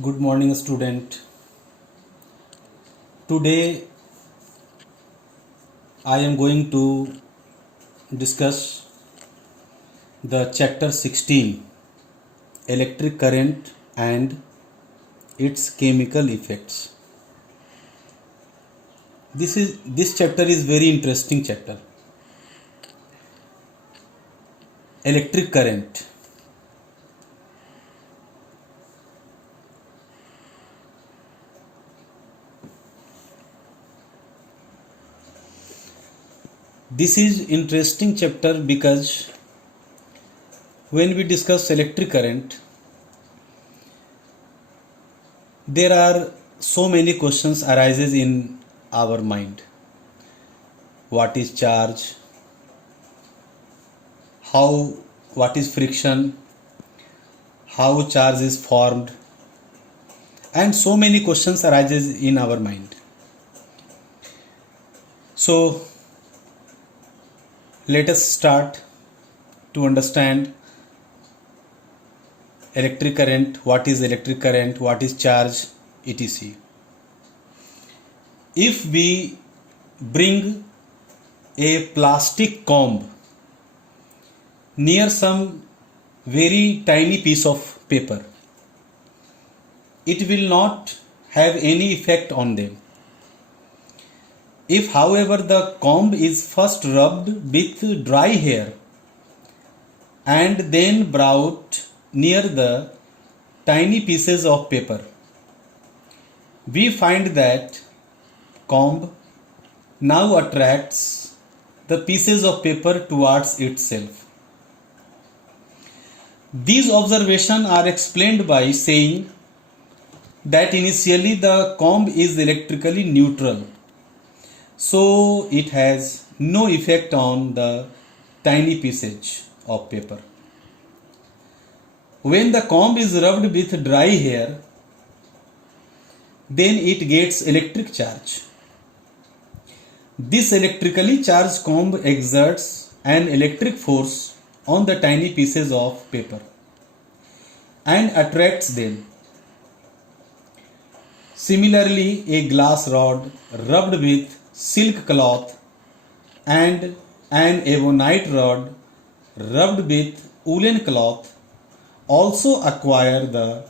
Good morning, student. Today I am going to discuss the chapter 16, electric current and its chemical effects. This chapter is very interesting chapter. Electric current. This is interesting chapter because when we discuss electric current, there are so many questions arises in our mind. What is charge? What is friction? How charge is formed? And so many questions arises in our mind. So let us start to understand electric current, what is charge, etc. If we bring a plastic comb near some very tiny piece of paper, it will not have any effect on them. If, however, the comb is first rubbed with dry hair and then brought near the tiny pieces of paper, we find that comb now attracts the pieces of paper towards itself. These observations are explained by saying that initially the comb is electrically neutral, so it has no effect on the tiny pieces of paper. When the comb is rubbed with dry hair, then it gets electric charge. This electrically charged comb exerts an electric force on the tiny pieces of paper and attracts them. Similarly, a glass rod rubbed with silk cloth and an ebonite rod rubbed with woolen cloth also acquire the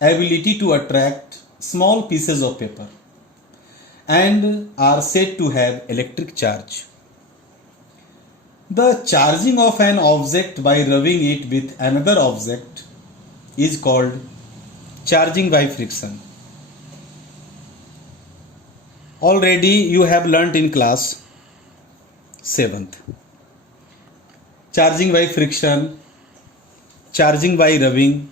ability to attract small pieces of paper and are said to have electric charge. The charging of an object by rubbing it with another object is called charging by friction. Already you have learnt in class 7th. Charging by friction, charging by rubbing.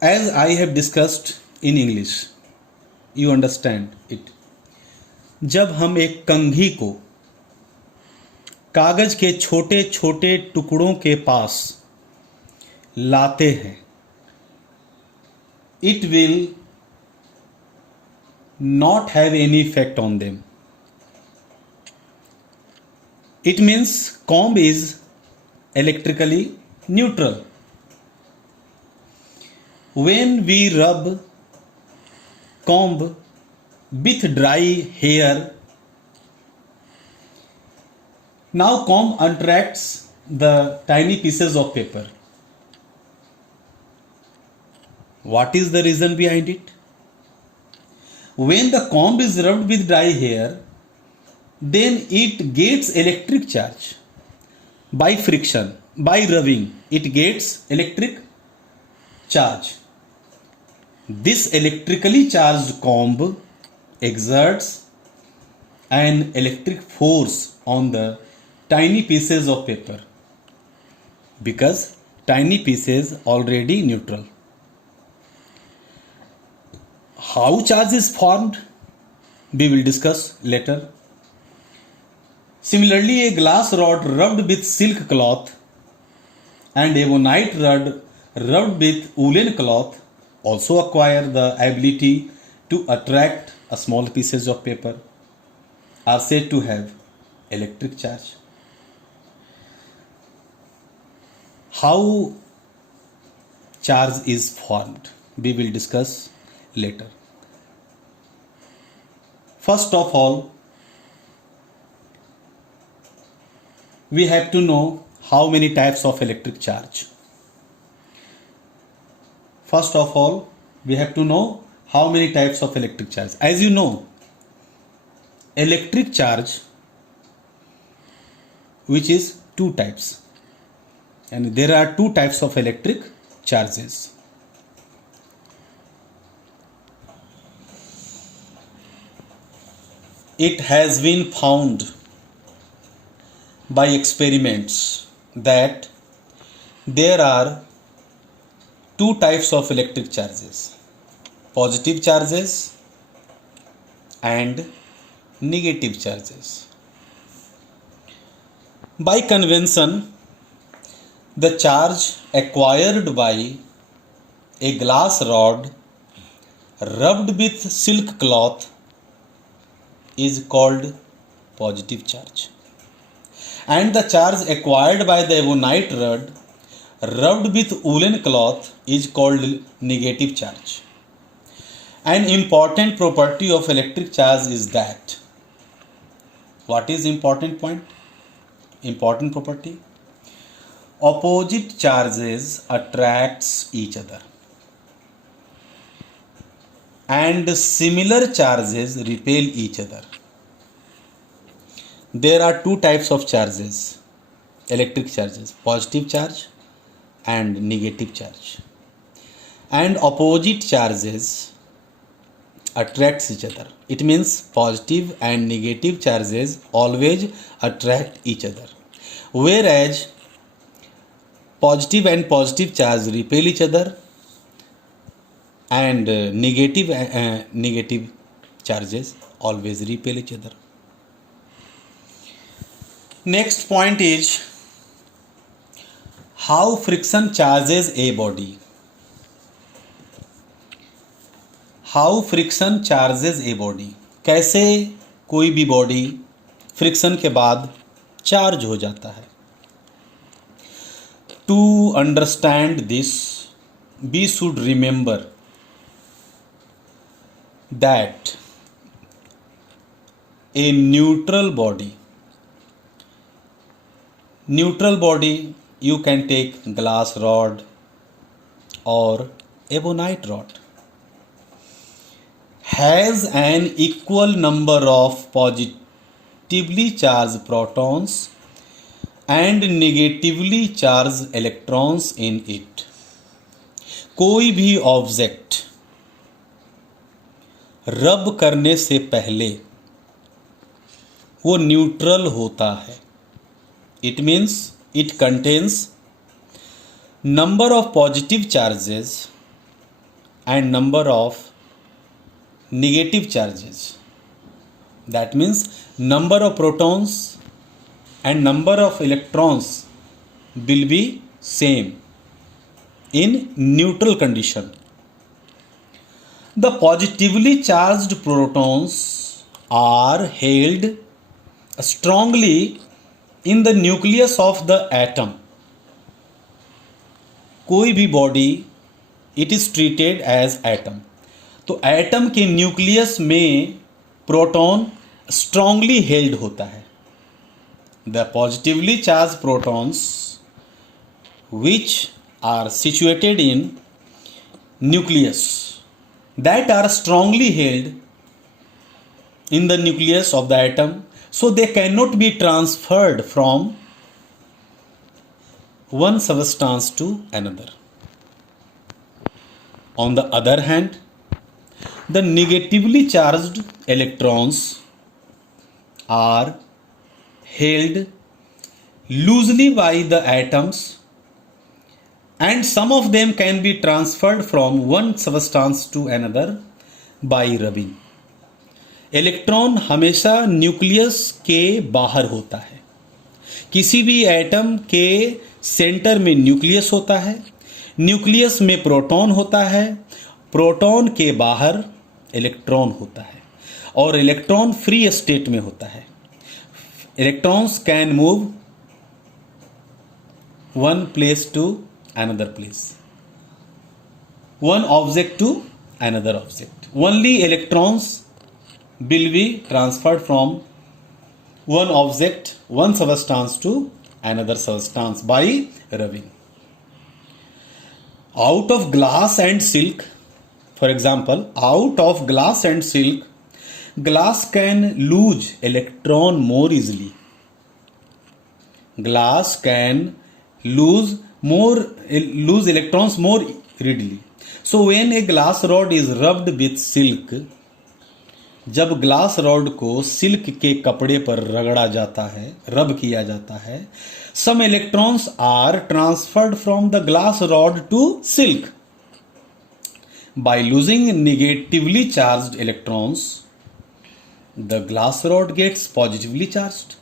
As I have discussed in English, you understand it. जब हम एक कंघी को कागज के छोटे छोटे टुकड़ों के पास लाते हैं, it will not have any effect on them. It means comb is electrically neutral. When we rub comb with dry hair, now comb attracts the tiny pieces of paper. What is the reason behind it? When the comb is rubbed with dry hair, then it gets electric charge by friction, by rubbing. It gets electric charge. This electrically charged comb exerts an electric force on the tiny pieces of paper because tiny pieces already neutral. How charge is formed, we will discuss later. Similarly, a glass rod rubbed with silk cloth and ebonite rod rubbed with woolen cloth also acquire the ability to attract a small pieces of paper, are said to have electric charge. How charge is formed. We will discuss later. First of all, we have to know how many types of electric charge. First of all, we have to know how many types of electric charge. As you know, electric charge, which is two types, and there are two types of electric charges. It has been found by experiments that there are two types of electric charges: positive charges and negative charges. By convention, the charge acquired by a glass rod rubbed with silk cloth is called positive charge, and the charge acquired by the ebonite rod rubbed with woolen cloth is called negative charge. An important property of electric charge is that, what is important point? Important property: opposite charges attracts each other and similar charges repel each other. There are two types of charges, electric charges: positive charge and negative charge. And opposite charges attracts each other. It means positive and negative charges always attract each other, whereas positive and positive charge repel each other, and negative charges always repel each other. Next point is how friction charges a body. How friction charges a body. कैसे कोई भी body friction के बाद charge हो जाता है. To understand this, we should remember that a neutral body, you can take glass rod or ebonite rod, has an equal number of positively charged protons and negatively charged electrons in it. कोई भी object रब करने से पहले वो neutral होता है. It means it contains number of positive charges and number of negative charges. That means number of protons and number of electrons will be same in neutral condition. The positively charged protons are held strongly in the nucleus of the atom. कोई भी body it is treated as atom. तो atom के nucleus में proton strongly held होता है. The positively charge protons which are situated in nucleus that are strongly held in the nucleus of the atom, so they can not be transferred from one substance to another. On the other hand, the negatively charged electrons are held loosely by the atoms, and some of them can be transferred from one substance to another by rubbing. Electron हमेशा nucleus के बाहर होता है. किसी भी atom के centre में nucleus होता है, न्यूक्लियस में प्रोटॉन होता है, प्रोटॉन के बाहर इलेक्ट्रॉन होता है, और इलेक्ट्रॉन फ्री स्टेट में होता है. Electrons can move one place to another place. one object to another object. Only electrons will be transferred from one object, one substance to another substance by rubbing. Out of glass and silk, for example, out of glass and silk, glass can lose electron more easily. Glass can lose electrons more readily. So when a glass rod is rubbed with silk, जब glass rod को silk के कपड़े पर रगड़ा जाता है, रब किया जाता है, some electrons are transferred from the glass rod to silk. By losing negatively charged electrons, the glass rod gets positively charged.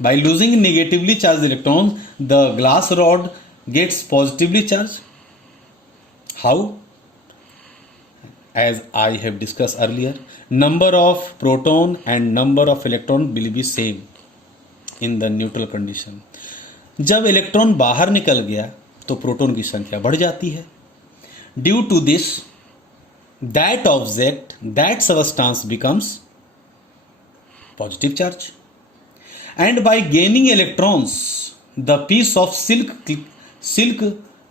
By losing negatively charged electrons, the glass rod gets positively charged. How? As I have discussed earlier, number of proton and number of electron will be same in the neutral condition. जब electron बाहर निकल गया तो proton की संख्या बढ़ जाती है. Due to this, that object, that substance becomes positive charge. And by gaining electrons, the piece of silk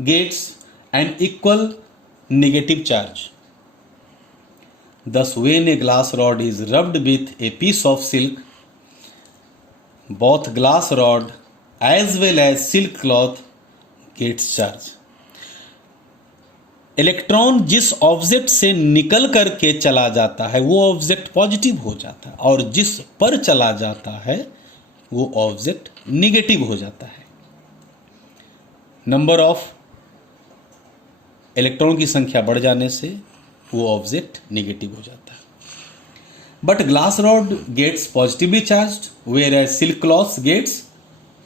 gets an equal negative charge. Thus, when a glass rod is rubbed with a piece of silk, both glass rod as well as silk cloth gets charge. Electron जिस object से निकल करके चला जाता है वो object positive हो जाता है और जिस पर चला जाता है वो ऑब्जेक्ट निगेटिव हो जाता है. नंबर ऑफ इलेक्ट्रॉन की संख्या बढ़ जाने से वो ऑब्जेक्ट निगेटिव हो जाता है. But glass rod gets positively charged whereas silk cloth gets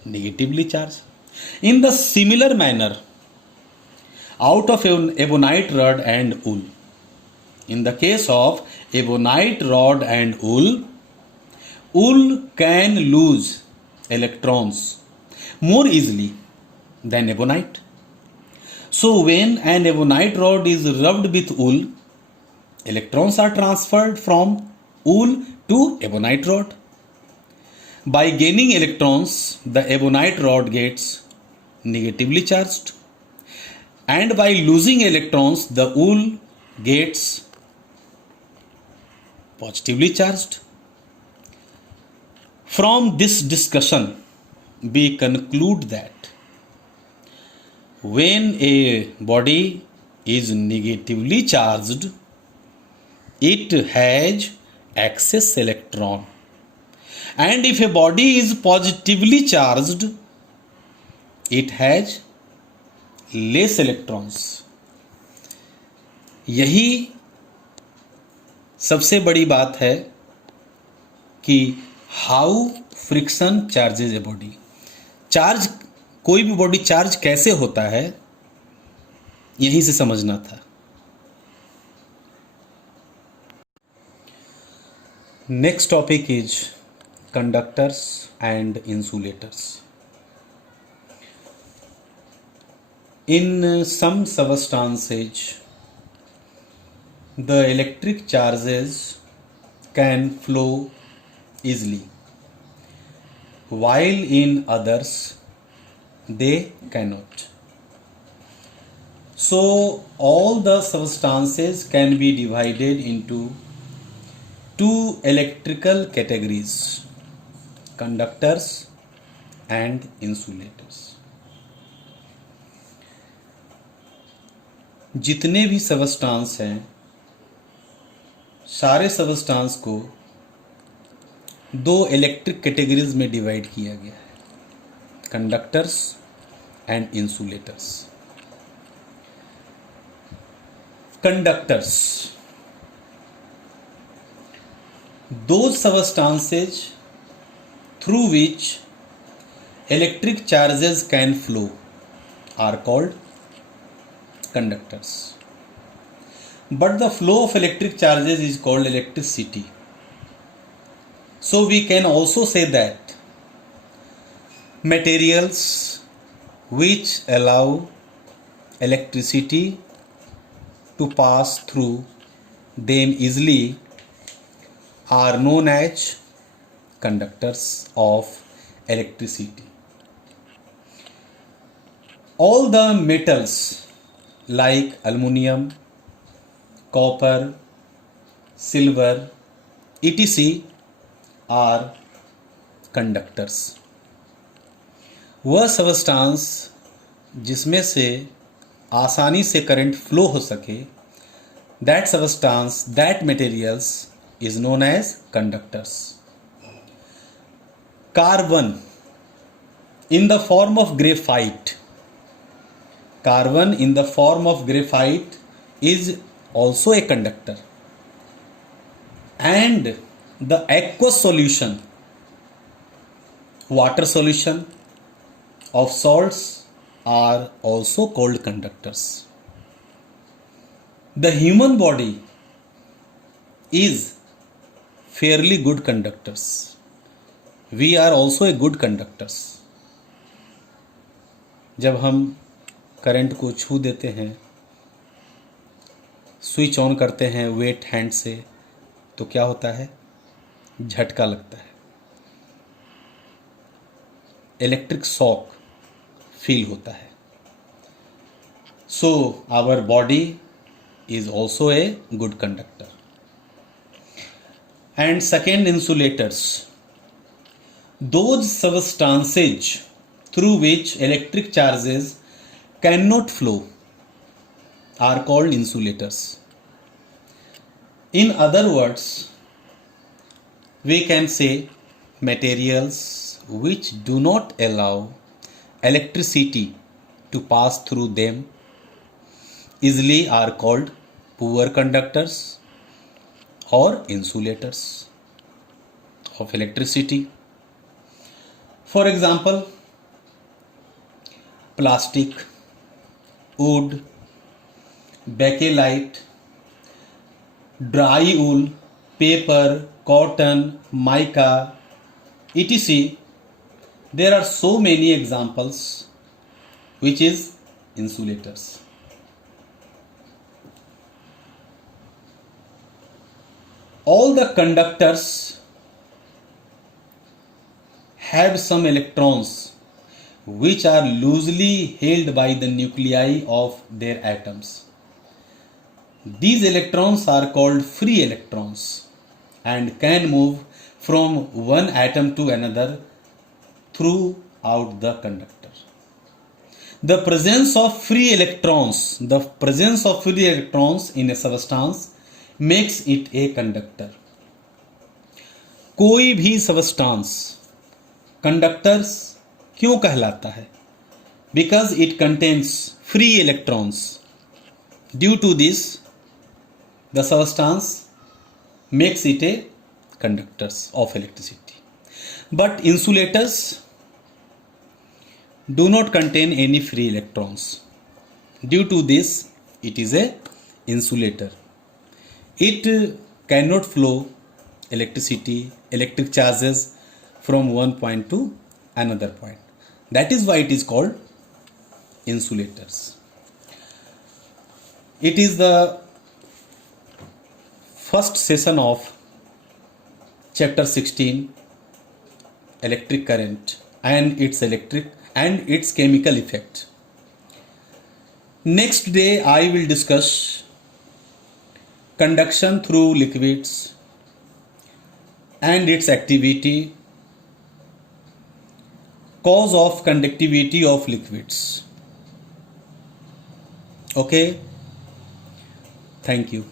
negatively charge. In the similar manner, out of ebonite rod and wool. In the case of ebonite rod and wool, wool can lose electrons more easily than ebonite. So when an ebonite rod is rubbed with wool, electrons are transferred from wool to ebonite rod. By gaining electrons, the ebonite rod gets negatively charged. And by losing electrons, the wool gets positively charged. From this discussion, we conclude that when a body is negatively charged, it has excess electron. And if a body is positively charged, it has less electrons. यही सबसे बड़ी बात है कि how friction charges a body. Charge, कोई भी body charge कैसे होता है यहीं से समझना था. Next topic is conductors and insulators. In some substances, the electric charges can flow easily, while in others they cannot. So all the substances can be divided into two electrical categories: conductors and insulators. जितने भी substance हैं सारे substance को दो electric categories में divide किया गया है: conductors and insulators. Conductors, those substances through which electric charges can flow are called conductors. But the flow of electric charges is called electricity. So we can also say that materials which allow electricity to pass through them easily are known as conductors of electricity. All the metals like aluminum, copper, silver, etc. are conductors. वह substance जिसमें से आसानी से current flow हो सके, that substance, that materials is known as conductors. Carbon in the form of graphite. Carbon in the form of graphite is also a conductor. And the aqueous solution, water solution of salts are also called conductors. The human body is fairly good conductors. We are also a good conductors. जब हम current को छू देते हैं, switch on करते हैं wait hand से, तो क्या होता है? झटका लगता है, इलेक्ट्रिक शॉक फील होता है. So our body is also a good conductor. And second, insulators. Those substances through which electric charges cannot flow are called insulators. In other words, we can say materials which do not allow electricity to pass through them easily are called poor conductors or insulators of electricity. For example, plastic, wood, bakelite, dry wool, paper, cotton, mica, etc. There are so many examples which is insulators. All the conductors have some electrons which are loosely held by the nuclei of their atoms. These electrons are called free electrons and can move from one atom to another throughout the conductor. The presence of free electrons in a substance makes it a conductor. कोई भी substance conductors क्यों कहलाता है? Because it contains free electrons. Due to this, the substance makes it a conductors of electricity. But insulators do not contain any free electrons. Due to this, it is a insulator. It cannot flow electric charges from one point to another point. That is why it is called insulators. It is the first session of chapter 16, electric current and its chemical effect. Next day I will discuss conduction through liquids and its activity, cause of conductivity of liquids. Okay, thank you.